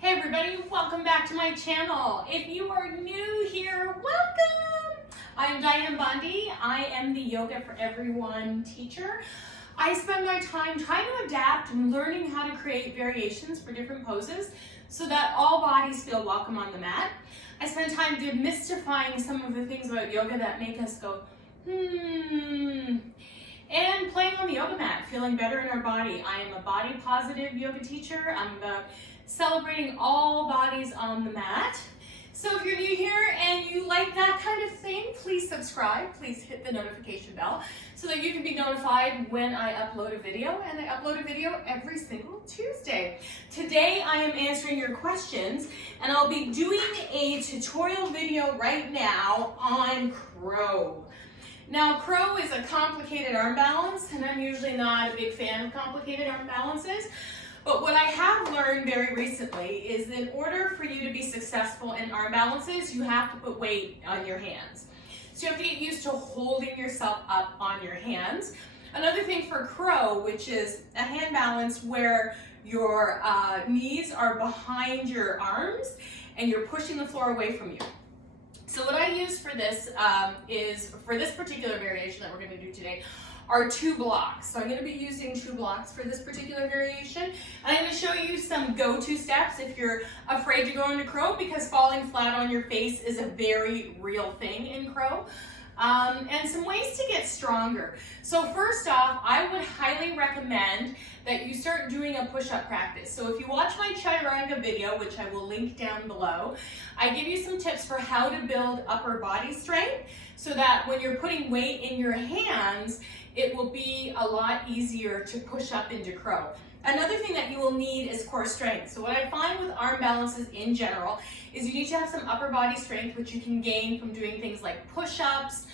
Hey everybody, welcome back to my channel. If you are new here, welcome! I'm Diane Bundy. I am the Yoga for Everyone teacher. I spend my time trying to adapt and learning how to create variations for different poses so that all bodies feel welcome on the mat. I spend time demystifying some of the things about yoga that make us go, and playing on the yoga mat, feeling better in our body. I am a body positive yoga teacher. I'm about celebrating all bodies on the mat. So if you're new here and you like that kind of thing, please subscribe. Please hit the notification bell so that you can be notified when I upload a video. And I upload a video every single Tuesday. Today I am answering your questions and I'll be doing a tutorial video right now on crow. Now, crow is a complicated arm balance, and I'm usually not a big fan of complicated arm balances. But what I have learned very recently is in order for you to be successful in arm balances, you have to put weight on your hands. So you have to get used to holding yourself up on your hands. Another thing for crow, which is a hand balance where your knees are behind your arms and you're pushing the floor away from you. So what I use for this is, for this particular variation that we're going to do today, are 2 blocks. So I'm going to be using 2 blocks for this particular variation. And I'm going to show you some go-to steps if you're afraid to go into crow, because falling flat on your face is a very real thing in crow. And some ways to get stronger. So first off, I would highly recommend that you start doing a push-up practice. So if you watch my chaturanga video, which I will link down below, I give you some tips for how to build upper body strength so that when you're putting weight in your hands, it will be a lot easier to push up into crow. Another thing that you will need is core strength. So what I find with arm balances in general is you need to have some upper body strength, which you can gain from doing things like push-ups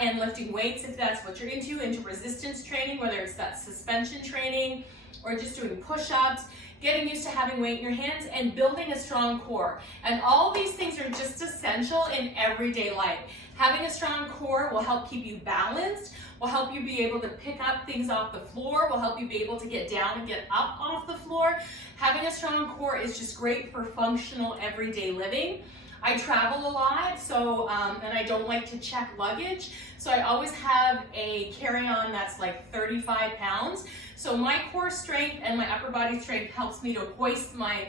and lifting weights if that's what you're into resistance training, whether it's that suspension training or just doing push-ups, getting used to having weight in your hands and building a strong core. And all these things are just essential in everyday life. Having a strong core will help keep you balanced, will help you be able to pick up things off the floor, will help you be able to get down and get up off the floor. Having a strong core is just great for functional everyday living. I travel a lot, so and I don't like to check luggage, so I always have a carry-on that's like 35 pounds. So my core strength and my upper body strength helps me to hoist my,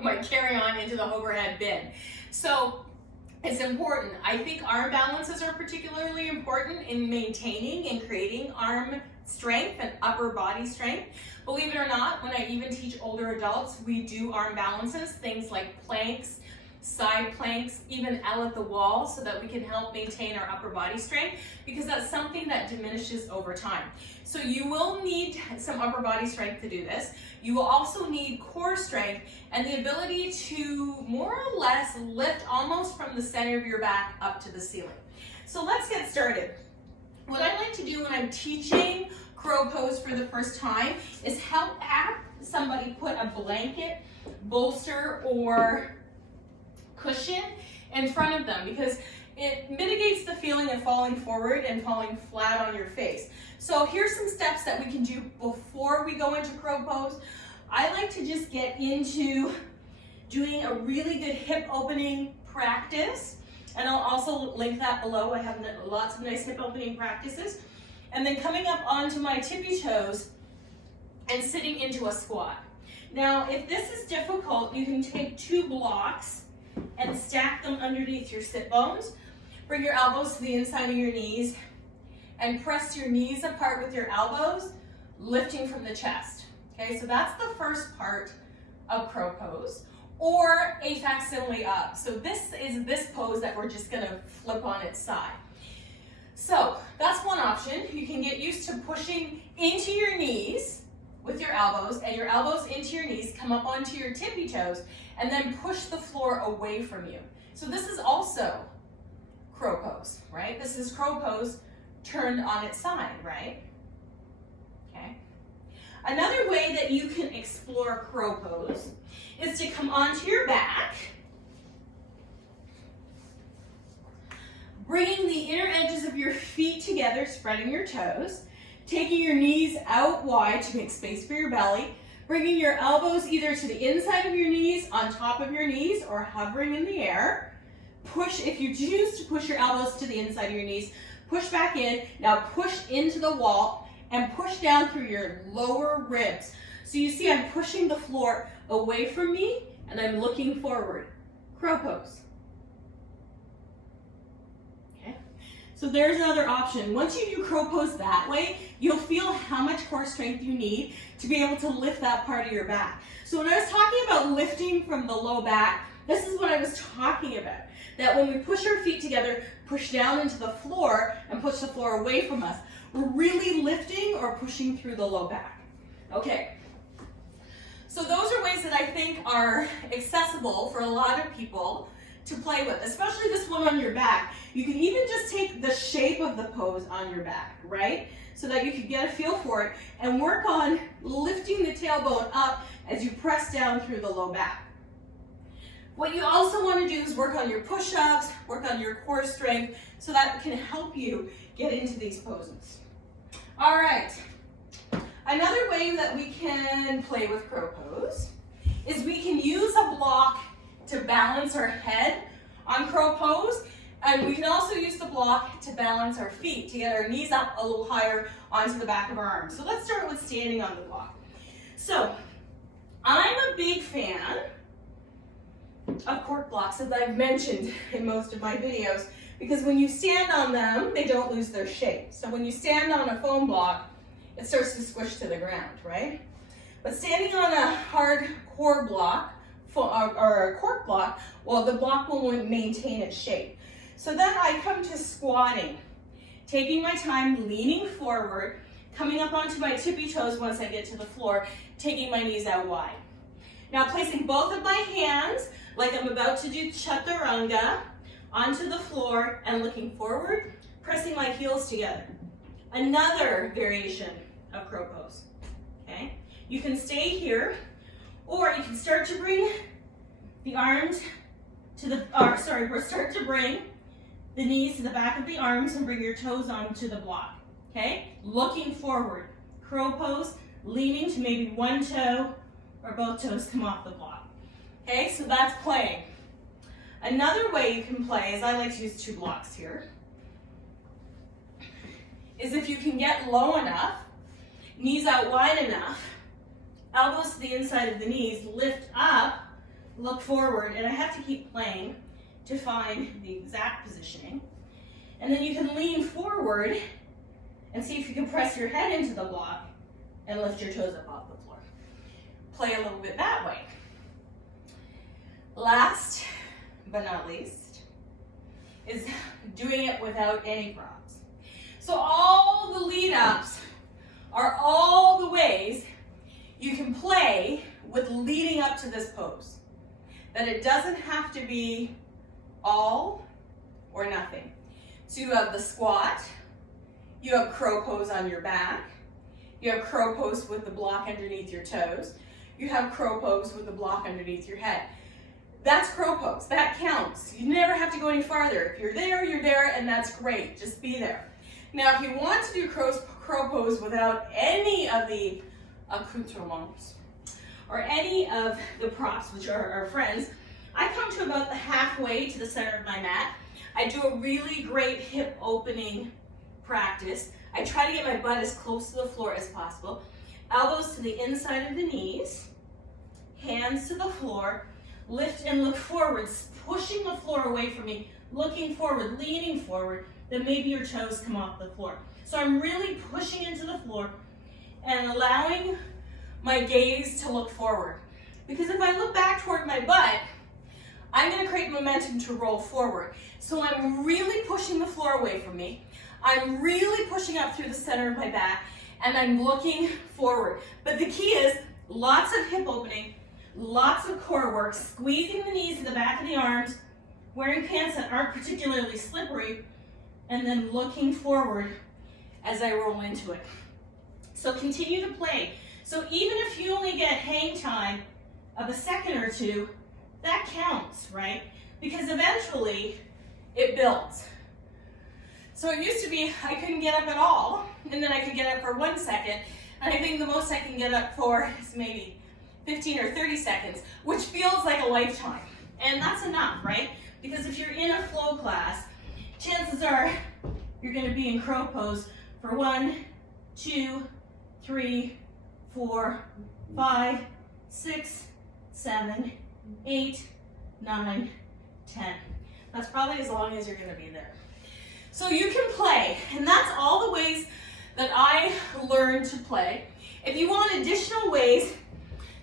my carry-on into the overhead bin. So it's important. I think arm balances are particularly important in maintaining and creating arm strength and upper body strength. Believe it or not, when I even teach older adults, we do arm balances, things like planks, side planks, even L at the wall, so that we can help maintain our upper body strength, because that's something that diminishes over time. So you will need some upper body strength to do this. You will also need core strength and the ability to more or less lift almost from the center of your back up to the ceiling. So let's get started. What I like to do when I'm teaching crow pose for the first time is help have somebody put a blanket, bolster, or cushion in front of them, because it mitigates the feeling of falling forward and falling flat on your face. So here's some steps that we can do before we go into crow pose. I like to just get into doing a really good hip opening practice, and I'll also link that below. I have lots of nice hip opening practices. And then coming up onto my tippy toes and sitting into a squat. Now, if this is difficult, you can take 2 blocks and stack them underneath your sit bones. Bring your elbows to the inside of your knees and press your knees apart with your elbows, lifting from the chest. Okay, so that's the first part of crow pose, or a facsimile up. So this is this pose that we're just gonna flip on its side. So that's one option. You can get used to pushing into your knees with your elbows, and your elbows into your knees, come up onto your tippy toes, and then push the floor away from you. So this is also crow pose, right? This is crow pose turned on its side, right? Okay. Another way that you can explore crow pose is to come onto your back, bringing the inner edges of your feet together, spreading your toes, taking your knees out wide to make space for your belly, Bringing your elbows either to the inside of your knees, on top of your knees, or hovering in the air. Push, if you choose to push your elbows to the inside of your knees, push back in. Now push into the wall and push down through your lower ribs. So you see I'm pushing the floor away from me and I'm looking forward. Crow pose. Okay. So there's another option. Once you do crow pose that way, you'll feel how much core strength you need to be able to lift that part of your back. So when I was talking about lifting from the low back, this is what I was talking about. That when we push our feet together, push down into the floor and push the floor away from us, we're really lifting or pushing through the low back. Okay. So those are ways that I think are accessible for a lot of people to play with, especially this one on your back. You can even just take the shape of the pose on your back, right? So that you can get a feel for it and work on lifting the tailbone up as you press down through the low back. What you also want to do is work on your push-ups, work on your core strength, so that can help you get into these poses. All right. Another way that we can play with crow pose is we can use a block to balance our head on crow pose, and we can also use the block to balance our feet, to get our knees up a little higher onto the back of our arms. So let's start with standing on the block. So I'm a big fan of cork blocks, as I've mentioned in most of my videos, because when you stand on them, they don't lose their shape. So when you stand on a foam block, it starts to squish to the ground, right? But standing on a hard core block, or a cork block, well, the block will maintain its shape. So then I come to squatting, taking my time, leaning forward, coming up onto my tippy toes once I get to the floor, taking my knees out wide. Now placing both of my hands, like I'm about to do chaturanga, onto the floor and looking forward, pressing my heels together. Another variation of crow pose, okay? You can stay here, or you can start to bring the arms to the, start to bring the knees to the back of the arms and bring your toes onto the block, okay? Looking forward, crow pose, leaning to maybe one toe or both toes come off the block. Okay, so that's playing. Another way you can play, is I like to use two blocks here, is if you can get low enough, knees out wide enough, elbows to the inside of the knees, lift up, look forward, and I have to keep playing to find the exact positioning. And then you can lean forward and see if you can press your head into the block and lift your toes up off the floor. Play a little bit that way. Last but not least is doing it without any props. So all the lead ups are all the ways you can play with leading up to this pose. That it doesn't have to be all or nothing. So you have the squat, you have crow pose on your back, you have crow pose with the block underneath your toes, you have crow pose with the block underneath your head. That's crow pose, that counts. You never have to go any farther. If you're there, and that's great, just be there. Now, if you want to do crow pose without any of the accoutrements, or any of the props, which are our friends, I come to about the halfway to the center of my mat. I do a really great hip opening practice. I try to get my butt as close to the floor as possible. Elbows to the inside of the knees, hands to the floor, lift and look forward, pushing the floor away from me, looking forward, leaning forward, then maybe your toes come off the floor. So I'm really pushing into the floor and allowing my gaze to look forward. Because if I look back toward my butt, I'm going to create momentum to roll forward. So I'm really pushing the floor away from me. I'm really pushing up through the center of my back, and I'm looking forward. But the key is lots of hip opening, lots of core work, squeezing the knees to the back of the arms, wearing pants that aren't particularly slippery, and then looking forward as I roll into it. So continue to play. So even if you only get hang time of a second or two, that counts, right? Because eventually it builds. So it used to be I couldn't get up at all, and then I could get up for 1 second, And I think the most I can get up for is maybe 15 or 30 seconds, which feels like a lifetime. And that's enough, right? Because if you're in a flow class, chances are you're going to be in crow pose for 1, 2, 3, 4, 5, 6, 7, 8, 9, 10. That's probably as long as you're going to be there. So you can play, and that's all the ways that I learned to play. If you want additional ways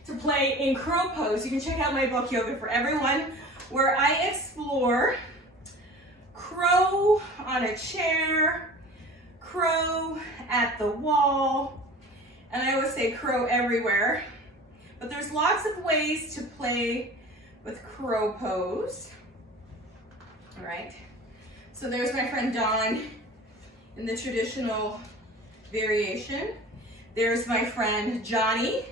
to play in crow pose, you can check out my book, Yoga for Everyone, where I explore crow on a chair, crow at the wall, and I always say crow everywhere. But there's lots of ways to play with crow pose. All right. So there's my friend Dawn in the traditional variation. There's my friend Johnny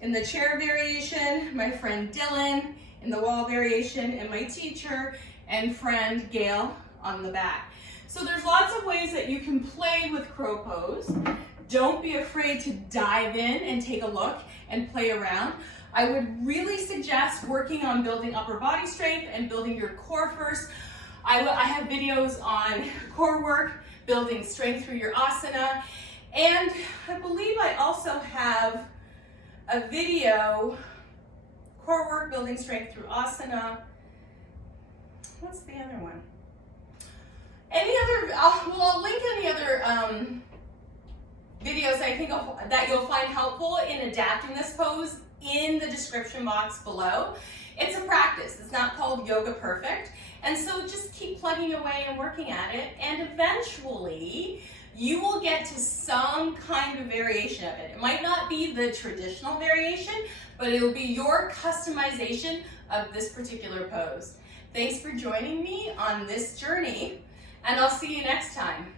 in the chair variation, my friend Dylan in the wall variation, and my teacher and friend Gail on the back. So there's lots of ways that you can play with crow pose. Don't be afraid to dive in and take a look and play around. I would really suggest working on building upper body strength and building your core first. I have videos on core work, building strength through your asana, and I believe I also have a video, core work, building strength through asana. What's the other one? Any other, I'll link any other videos I think that you'll find helpful in adapting this pose in the description box below. It's a practice. It's not called Yoga Perfect. And so just keep plugging away and working at it, and eventually you will get to some kind of variation of it. It might not be the traditional variation, but it'll be your customization of this particular pose. Thanks for joining me on this journey, and I'll see you next time.